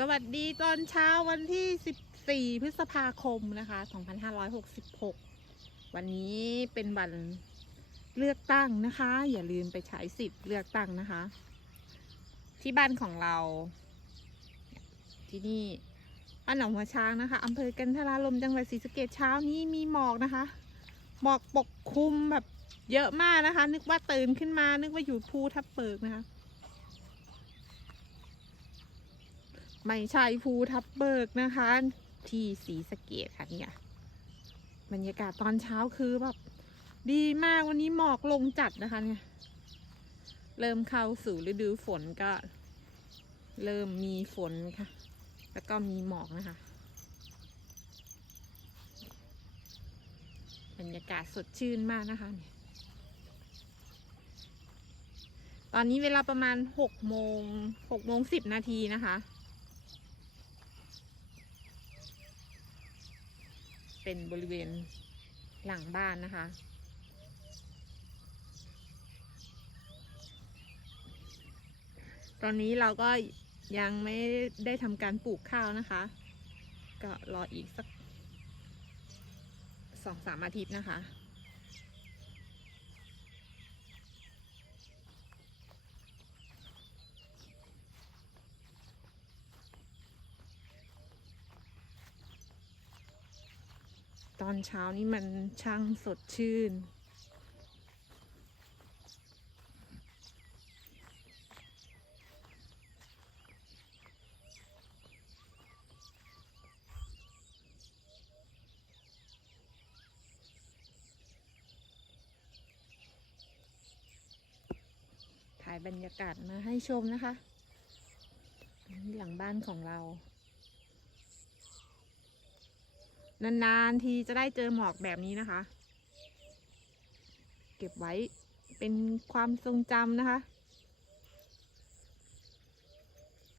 สวัสดีตอนเช้าวันที่ 14 พฤษภาคมนะคะ 2566 วันนี้เป็นวันเลือกตั้งนะคะ อย่าลืมไปใช้สิทธิ์เลือกตั้งนะคะ ที่บ้านของเรา ที่นี่บ้านหนองหัวช้างนะคะอำเภอกันทราลมจังหวัดศรีสะเกษเช้านี้มีหมอกนะคะ หมอกปกคลุมแบบเยอะมากนะคะ นึกว่าตื่นขึ้นมา นึกว่าอยู่ภูทับเบิกนะคะ ไม่ใช่ภูทับเบิกนะคะ ที่ศรีสเกดค่ะเนี่ยบรรยากาศตอนเช้าคือแบบดีมากวันนี้หมอกลงจัดนะคะเนี่ย เริ่มเข้าสู่ฤดูฝนก็ เริ่มมีฝนค่ะ แล้วก็มีหมอกนะคะ บรรยากาศสดชื่นมากนะคะเนี่ยตอนนี้เวลาประมาณหกโมงหกโมงสิบนาทีนะคะ เป็นบริเวณหลังบ้านนะคะ ตอนนี้เราก็ยังไม่ได้ทำการปลูกข้าวนะคะ ก็รออีกสักสองสามอาทิตย์นะคะ ตอนเช้านี้มันช่างสดชื่น ถ่ายบรรยากาศมาให้ชมนะคะ หลังบ้านของเรา นานๆทีจะได้เจอหมอกแบบนี้นะคะ เก็บไว้เป็นความทรงจำนะคะ